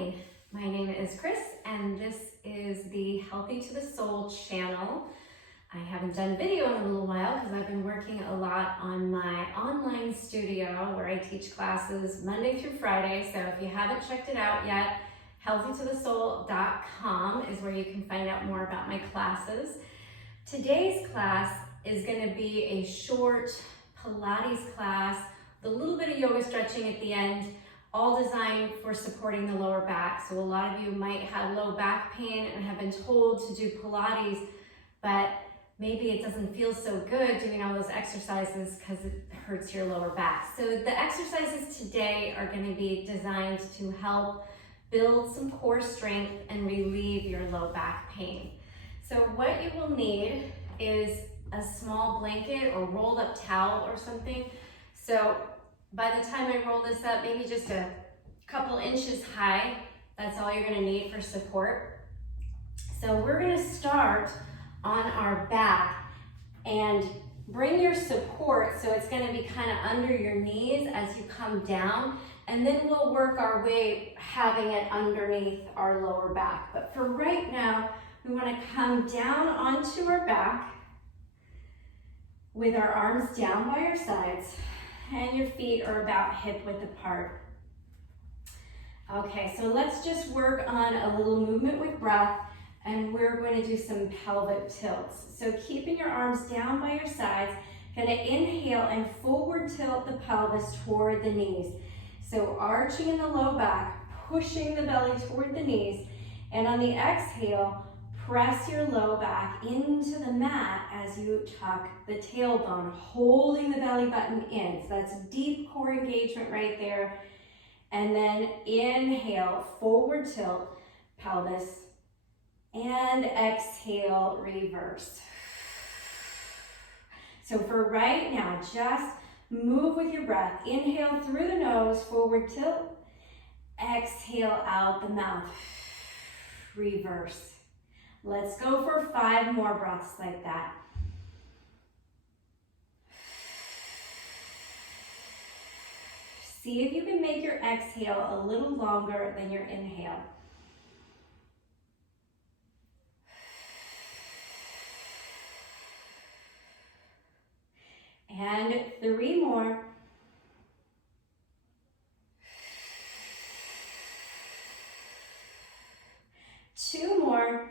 Hi, my name is Chris and this is the Healthy to the Soul channel. I haven't done video in a little while because I've been working a lot on my online studio where I teach classes Monday through Friday. So if you haven't checked it out yet, healthytothesoul.com is where you can find out more about my classes. Today's class is going to be a short Pilates class with a little bit of yoga stretching at the end, all designed for supporting the lower back. So a lot of you might have low back pain and have been told to do Pilates, but maybe it doesn't feel so good doing all those exercises because it hurts your lower back. So the exercises today are going to be designed to help build some core strength and relieve your low back pain. So what you will need is a small blanket or rolled up towel or something. So by the time I roll this up, maybe just a couple inches high, that's all you're gonna need for support. So we're gonna start on our back and bring your support so it's gonna be kind of under your knees as you come down, and then we'll work our way having it underneath our lower back. But for right now, we wanna come down onto our back with our arms down by our sides, and your feet are about hip width apart. Okay, so let's just work on a little movement with breath, and we're going to do some pelvic tilts. So keeping your arms down by your sides, gonna inhale and forward tilt the pelvis toward the knees. So arching in the low back, pushing the belly toward the knees, and on the exhale, press your low back into the mat as you tuck the tailbone, holding the belly button in. So that's deep core engagement right there. And then inhale, forward tilt, pelvis, and exhale, reverse. So for right now, just move with your breath. Inhale through the nose, forward tilt. Exhale out the mouth, reverse. Let's go for 5 more breaths like that. See if you can make your exhale a little longer than your inhale. And 3 more. Two more.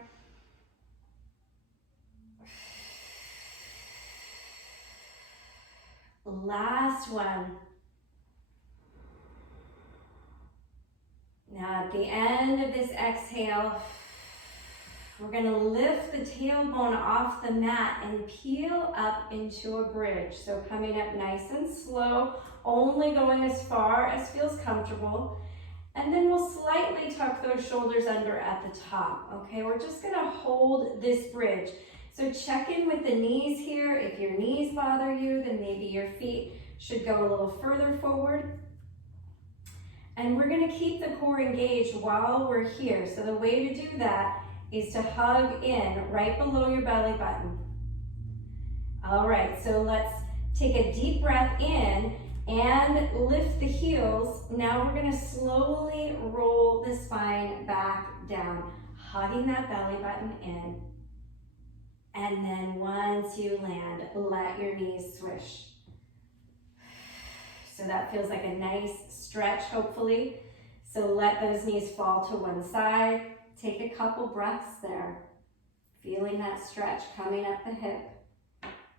Last one. Now at the end of this exhale, we're going to lift the tailbone off the mat and peel up into a bridge. So coming up nice and slow, only going as far as feels comfortable. And then we'll slightly tuck those shoulders under at the top. Okay, we're just going to hold this bridge. So check in with the knees here. If your knees bother you, then maybe your feet should go a little further forward. And we're going to keep the core engaged while we're here. So the way to do that is to hug in right below your belly button. All right, so let's take a deep breath in and lift the heels. Now we're going to slowly roll the spine back down, hugging that belly button in. And then once you land, let your knees swish. So that feels like a nice stretch, hopefully. So let those knees fall to one side. Take a couple breaths there. Feeling that stretch coming up the hip.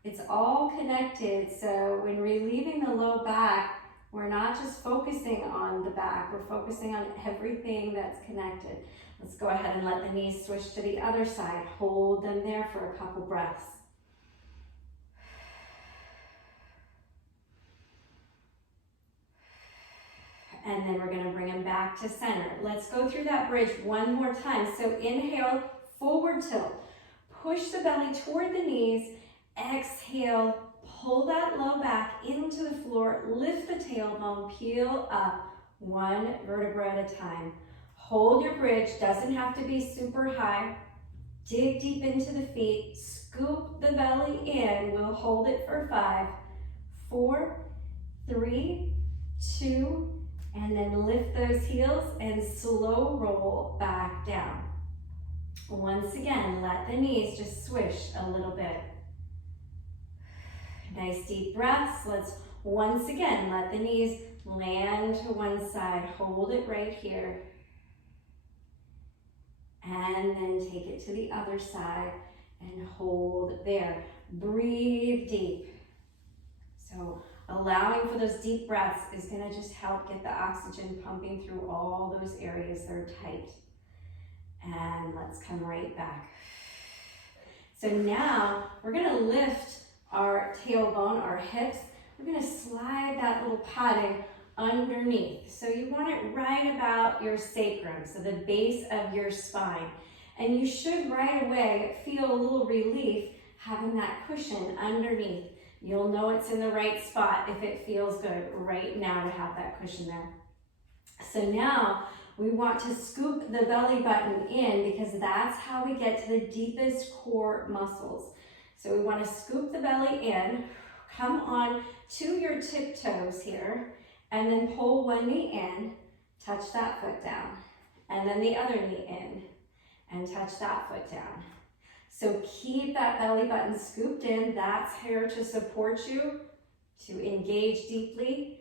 It's all connected, so when relieving the low back, we're not just focusing on the back, we're focusing on everything that's connected. Let's go ahead and let the knees switch to the other side. Hold them there for a couple breaths. And then we're going to bring them back to center. Let's go through that bridge one more time. So inhale, forward tilt. Push the belly toward the knees. Exhale, pull that low back into the floor. Lift the tailbone, peel up one vertebra at a time. Hold your bridge, doesn't have to be super high. Dig deep into the feet, scoop the belly in. We'll hold it for 5, 4, 3, 2, And then lift those heels and slow roll back down. Once again, let the knees just swish a little bit. Nice deep breaths. Let's once again let the knees land to one side. Hold it right here. And then take it to the other side and hold there. Breathe deep. So allowing for those deep breaths is going to just help get the oxygen pumping through all those areas that are tight. And let's come right back. So now we're going to lift our tailbone, our hips. We're going to slide that little padding underneath. So you want it right about your sacrum, so the base of your spine. And you should right away feel a little relief having that cushion underneath. You'll know it's in the right spot if it feels good right now to have that cushion there. So now we want to scoop the belly button in because that's how we get to the deepest core muscles. So we want to scoop the belly in, come on to your tiptoes here, and then pull one knee in, touch that foot down, and then the other knee in, and touch that foot down. So keep that belly button scooped in. That's here to support you, to engage deeply,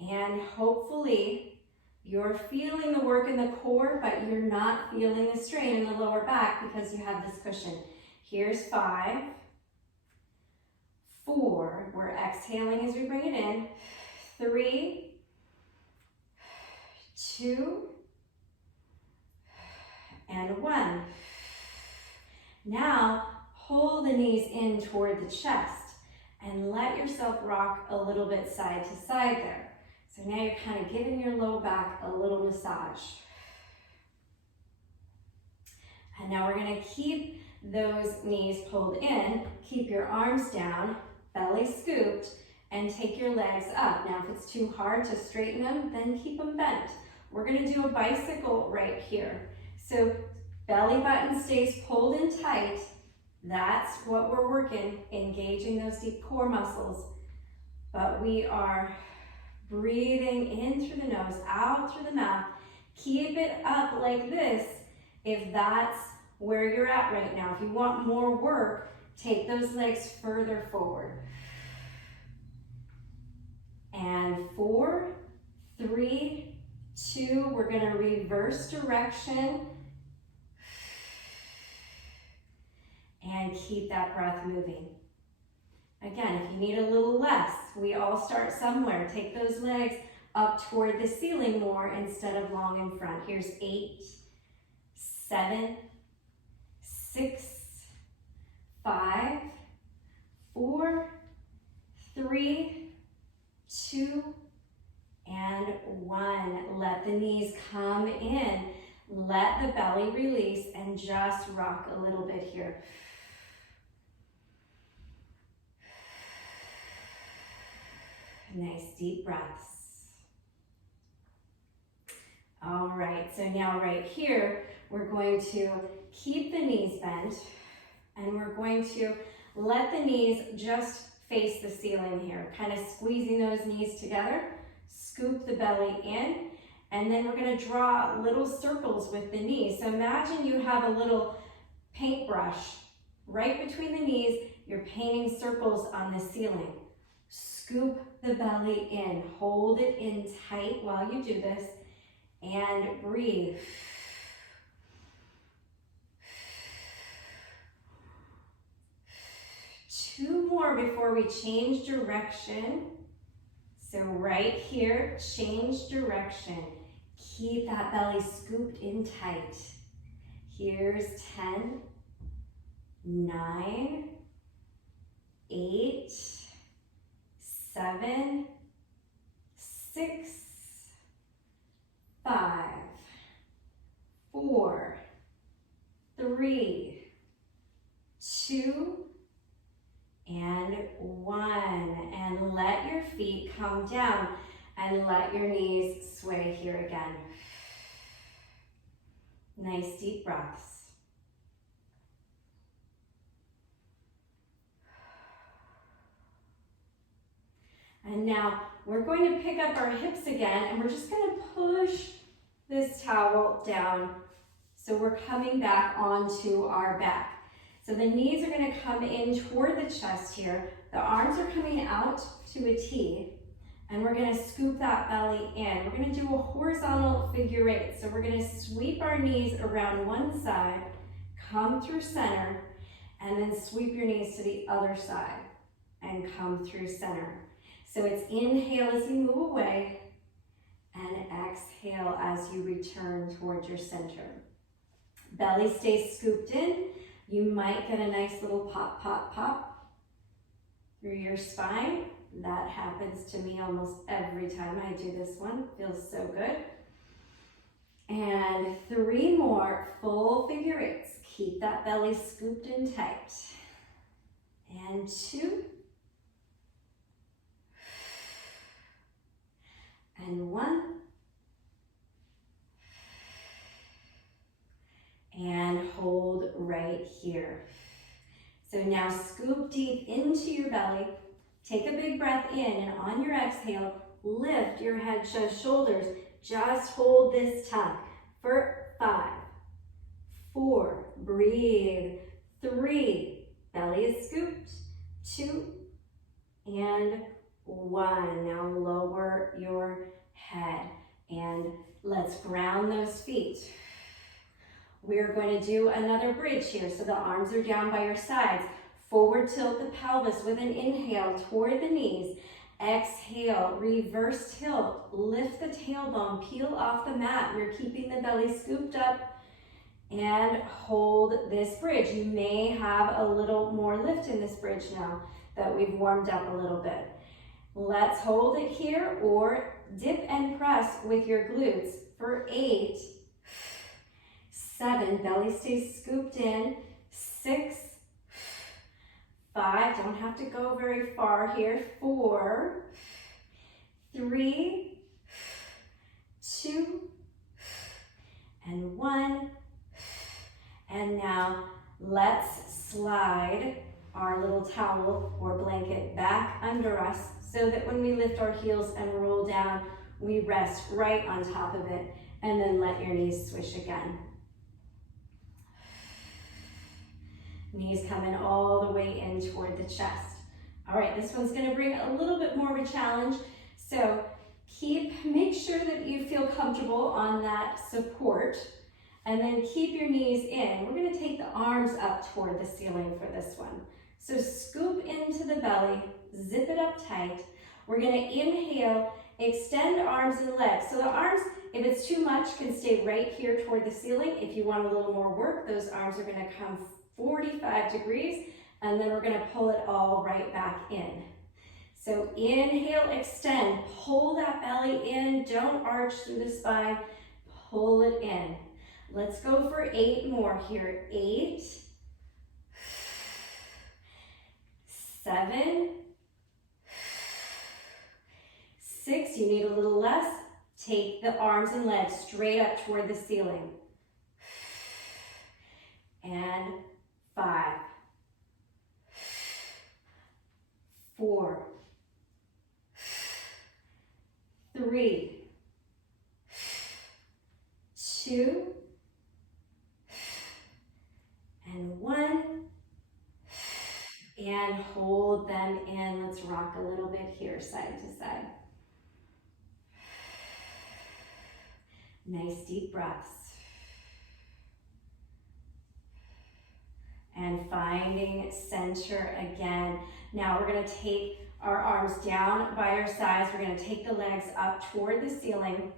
and hopefully you're feeling the work in the core, but you're not feeling the strain in the lower back because you have this cushion. Here's 5, 4, we're exhaling as we bring it in, 3, 2, and 1. Now, pull the knees in toward the chest and let yourself rock a little bit side to side there. So now you're kind of giving your low back a little massage. And now we're going to keep those knees pulled in, keep your arms down, belly scooped, and take your legs up. Now, if it's too hard to straighten them, then keep them bent. We're going to do a bicycle right here. So belly button stays pulled in tight. That's what we're working, engaging those deep core muscles. But we are breathing in through the nose, out through the mouth. Keep it up like this if that's where you're at right now. If you want more work, take those legs further forward. And 4, 3, 2, we're going to reverse direction. And keep that breath moving. Again, if you need a little less, we all start somewhere. Take those legs up toward the ceiling more instead of long in front. Here's 8, 7, 6, 5, 4, 3, 2, and 1. Let the knees come in. Let the belly release and just rock a little bit here. Nice deep breaths. All right, so now right here, we're going to keep the knees bent and we're going to let the knees just face the ceiling here, kind of squeezing those knees together, scoop the belly in, and then we're going to draw little circles with the knees. So imagine you have a little paintbrush right between the knees, you're painting circles on the ceiling. Scoop the belly in, hold it in tight while you do this, and breathe. Two more before we change direction. So right here, change direction. Keep that belly scooped in tight. Here's 10, 9, 8, 7, 6, 5, 4, 3, 2, and 1. And let your feet come down and let your knees sway here again. Nice deep breaths. And now we're going to pick up our hips again, and we're just going to push this towel down. So we're coming back onto our back. So the knees are going to come in toward the chest here. The arms are coming out to a T, and we're going to scoop that belly in. We're going to do a horizontal figure eight. So we're going to sweep our knees around one side, come through center, and then sweep your knees to the other side and come through center. So it's inhale as you move away, and exhale as you return towards your center. Belly stays scooped in. You might get a nice little pop, pop, pop through your spine. That happens to me almost every time I do this one. Feels so good. And 3 more full figure eights. Keep that belly scooped in tight. And 2. And 1. And hold right here. So now scoop deep into your belly. Take a big breath in, and on your exhale, lift your head, shoulders. Just hold this tuck for 5, 4, breathe, 3, belly is scooped, 2, and 1. Now lower your head, and let's ground those feet. We're going to do another bridge here. So the arms are down by your sides. Forward tilt the pelvis with an inhale toward the knees. Exhale, reverse tilt. Lift the tailbone, peel off the mat. We're keeping the belly scooped up, and hold this bridge. You may have a little more lift in this bridge now that we've warmed up a little bit. Let's hold it here, or dip and press with your glutes for 8, 7, belly stays scooped in, 6, 5, don't have to go very far here, 4, 3, 2, and 1. And now let's slide our little towel or blanket back under us so that when we lift our heels and roll down, we rest right on top of it, and then let your knees swish again. Knees coming all the way in toward the chest. All right, this one's gonna bring a little bit more of a challenge. So make sure that you feel comfortable on that support, and then keep your knees in. We're gonna take the arms up toward the ceiling for this one. So scoop into the belly, zip it up tight. We're gonna inhale, extend arms and legs. So the arms, if it's too much, can stay right here toward the ceiling. If you want a little more work, those arms are gonna come 45 degrees, and then we're gonna pull it all right back in. So inhale, extend, pull that belly in, don't arch through the spine, pull it in. Let's go for 8 more here. 8, 7, 6, you need a little less. Take the arms and legs straight up toward the ceiling. And 5, 4, 3, 2, and 1. And hold them in. Let's rock a little bit here, side to side. Nice deep breaths. And finding center again. Now we're gonna take our arms down by our sides. We're gonna take the legs up toward the ceiling.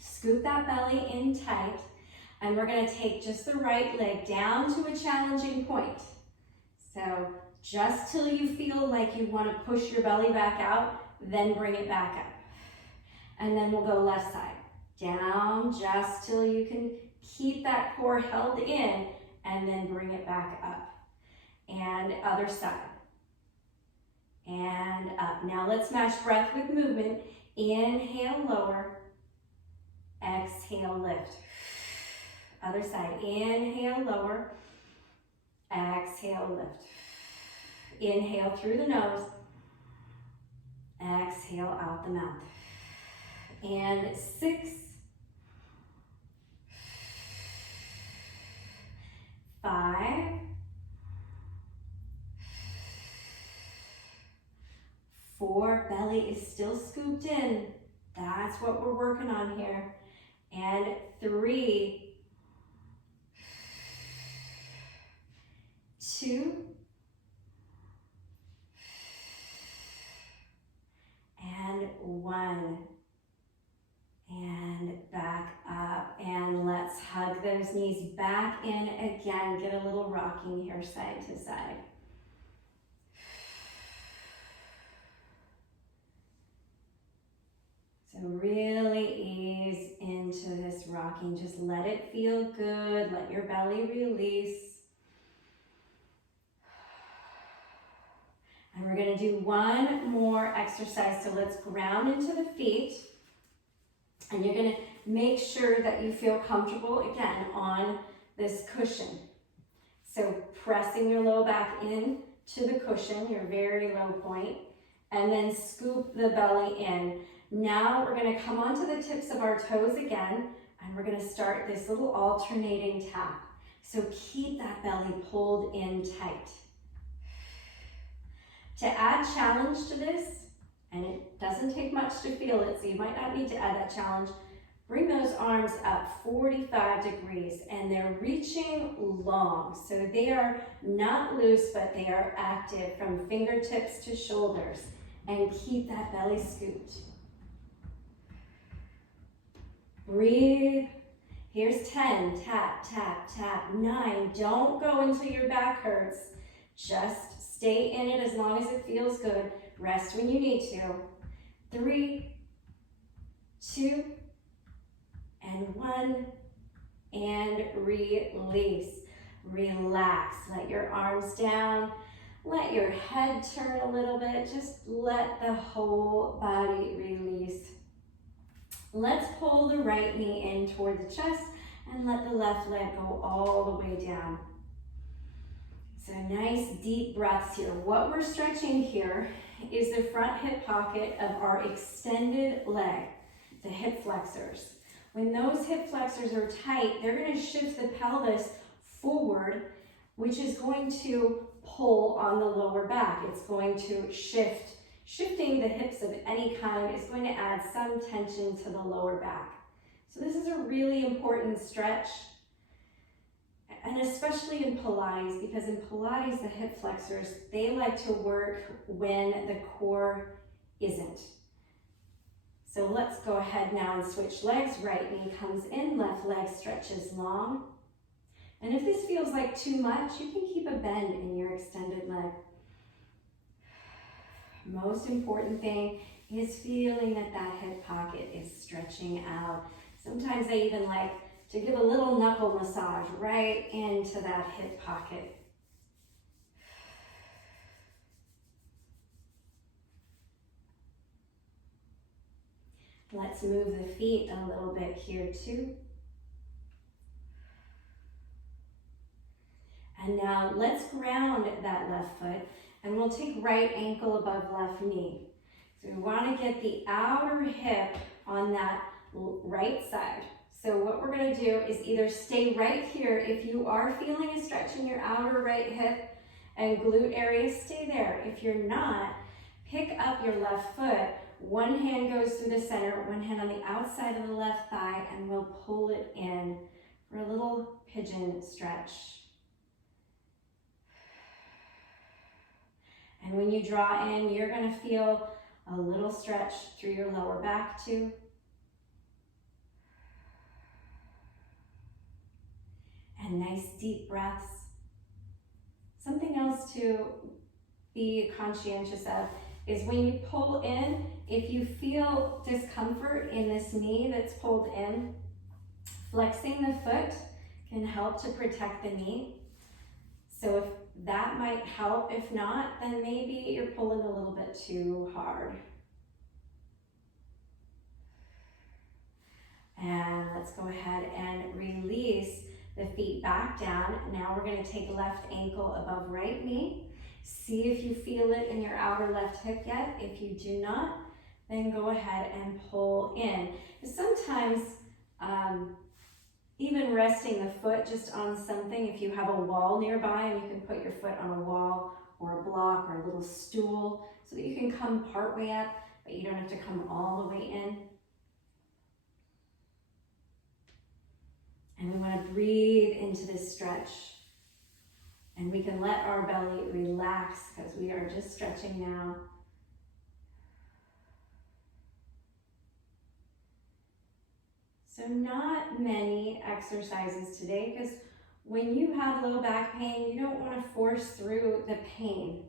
Scoop that belly in tight. And we're gonna take just the right leg down to a challenging point. So just till you feel like you wanna push your belly back out, then bring it back up. And then we'll go left side. Down just till you can keep that core held in, and then bring it back up. And other side. And up. Now let's match breath with movement. Inhale, lower. Exhale, lift. Other side. Inhale, lower. Exhale, lift. Inhale through the nose. Exhale out the mouth. And 6, 5, 4, belly is still scooped in. That's what we're working on here. And 3, 2, and 1. And back up. And let's hug those knees back in again. Get a little rocking here side to side. So really ease into this rocking. Just let it feel good. Let your belly release. And we're going to do one more exercise. So let's ground into the feet. And you're going to make sure that you feel comfortable again on this cushion. So pressing your low back in to the cushion, your very low point, and then scoop the belly in. Now we're going to come onto the tips of our toes again, and we're going to start this little alternating tap. So keep that belly pulled in tight. To add challenge to this, and it doesn't take much to feel it, so you might not need to add that challenge, bring those arms up 45 degrees, and they're reaching long. So they are not loose, but they are active from fingertips to shoulders. And keep that belly scooped. Breathe. Here's 10, tap, tap, tap. 9, don't go until your back hurts. Just stay in it as long as it feels good. Rest when you need to. 3, 2, and 1, and release. Relax. Let your arms down. Let your head turn a little bit. Just let the whole body release. Let's pull the right knee in toward the chest and let the left leg go all the way down. So nice deep breaths here. What we're stretching here is the front hip pocket of our extended leg, the hip flexors. When those hip flexors are tight, they're going to shift the pelvis forward, which is going to pull on the lower back. It's going to shifting the hips of any kind is going to add some tension to the lower back. So this is a really important stretch, and especially in Pilates, because in Pilates, the hip flexors, they like to work when the core isn't. So let's go ahead now and switch legs. Right knee comes in, left leg stretches long. And if this feels like too much, you can keep a bend in your extended leg. Most important thing is feeling that that hip pocket is stretching out. Sometimes I even like to give a little knuckle massage right into that hip pocket. Let's move the feet a little bit here too. And now let's ground that left foot, and we'll take right ankle above left knee. So we want to get the outer hip on that right side. So what we're going to do is either stay right here. If you are feeling a stretch in your outer right hip and glute area, stay there. If you're not, pick up your left foot. One hand goes through the center, one hand on the outside of the left thigh, and we'll pull it in for a little pigeon stretch. And when you draw in, you're going to feel a little stretch through your lower back too. And nice deep breaths. Something else to be conscientious of is when you pull in, if you feel discomfort in this knee that's pulled in, flexing the foot can help to protect the knee. So if that might help. If not, then maybe you're pulling a little bit too hard. And let's go ahead and release the feet back down. Now we're going to take left ankle above right knee, See if you feel it in your outer left hip yet. If you do not, then go ahead and pull in. Sometimes even resting the foot just on something, if you have a wall nearby and you can put your foot on a wall or a block or a little stool so that you can come part way up, but you don't have to come all the way in. And we want to breathe into this stretch. And we can let our belly relax because we are just stretching now. So not many exercises today because when you have low back pain, you don't want to force through the pain.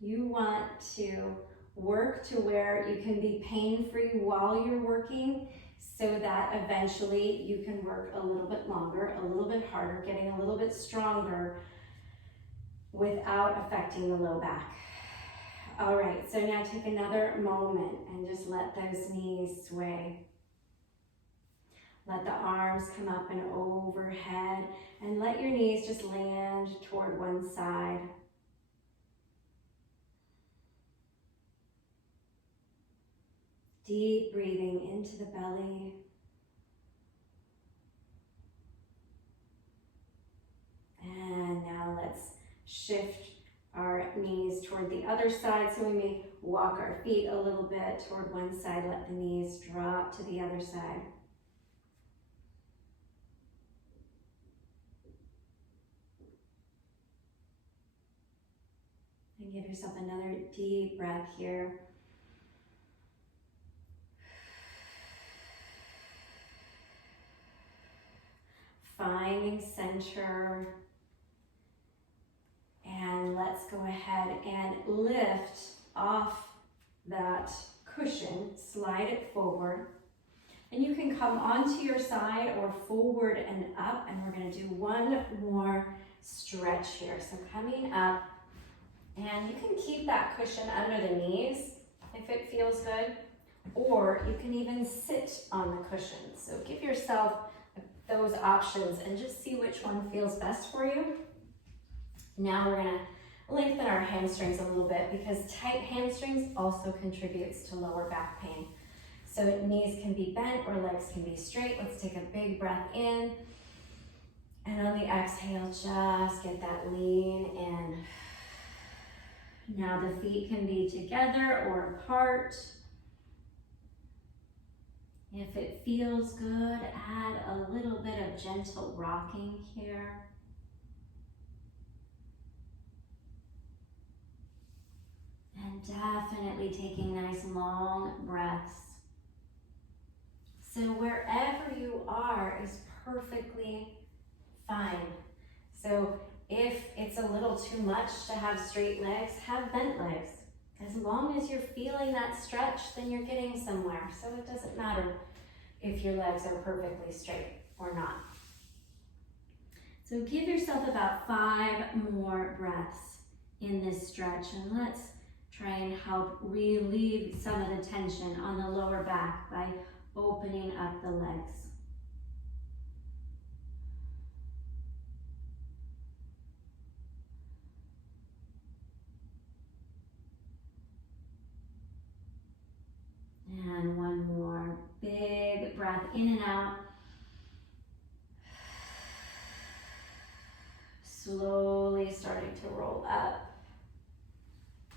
You want to work to where you can be pain-free while you're working so that eventually you can work a little bit longer, a little bit harder, getting a little bit stronger without affecting the low back. All right, so now take another moment and just let those knees sway. Let the arms come up and overhead and let your knees just land toward one side. Deep breathing into the belly. And now let's shift our knees toward the other side. So we may walk our feet a little bit toward one side, let the knees drop to the other side. And give yourself another deep breath here. Finding center. And let's go ahead and lift off that cushion, slide it forward. And you can come onto your side or forward and up, and we're going to do one more stretch here. So coming up, and you can keep that cushion under the knees if it feels good, or you can even sit on the cushion. So give yourself those options and just see which one feels best for you. Now we're going to lengthen our hamstrings a little bit because tight hamstrings also contributes to lower back pain. So knees can be bent or legs can be straight. Let's take a big breath in. And on the exhale, just get that lean in. Now the feet can be together or apart. If it feels good, add a little bit of gentle rocking here. And definitely taking nice long breaths. So wherever you are is perfectly fine. So if it's a little too much to have straight legs, have bent legs. As long as you're feeling that stretch, then you're getting somewhere. So it doesn't matter if your legs are perfectly straight or not. So give yourself about 5 more breaths in this stretch, and let's try and help relieve some of the tension on the lower back by opening up the legs. And one more big breath in and out. Slowly starting to roll up.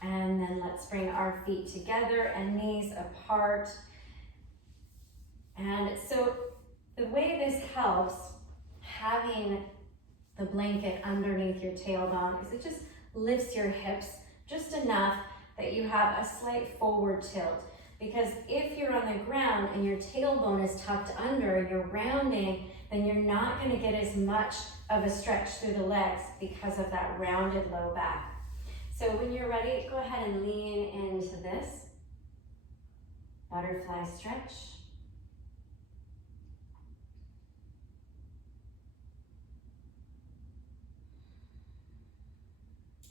And then let's bring our feet together and knees apart. And so the way this helps, having the blanket underneath your tailbone, is it just lifts your hips just enough that you have a slight forward tilt. Because if you're on the ground and your tailbone is tucked under, you're rounding, then you're not going to get as much of a stretch through the legs because of that rounded low back. So when you're ready, go ahead and lean into this butterfly stretch.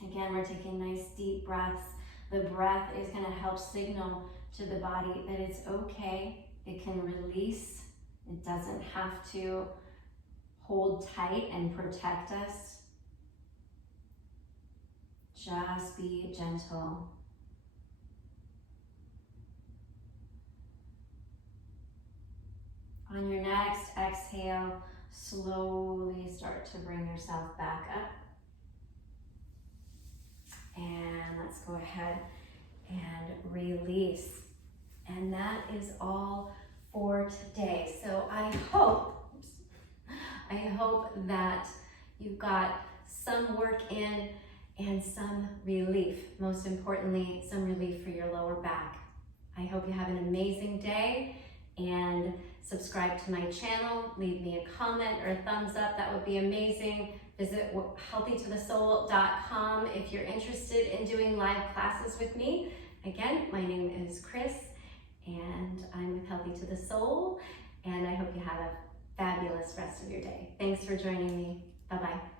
Again, we're taking nice deep breaths. The breath is going to help signal to the body that it's okay. It can release. It doesn't have to hold tight and protect us. Just be gentle. On your next exhale, slowly start to bring yourself back up. And let's go ahead and release. And that is all for today. So I hope that you've got some work in and some relief. Most importantly, some relief for your lower back. I hope you have an amazing day, and subscribe to my channel. Leave me a comment or a thumbs up. That would be amazing. Visit healthytothesoul.com if you're interested in doing live classes with me. Again, my name is Chris, and I'm with Healthy to the Soul, and I hope you have a fabulous rest of your day. Thanks for joining me. Bye-bye.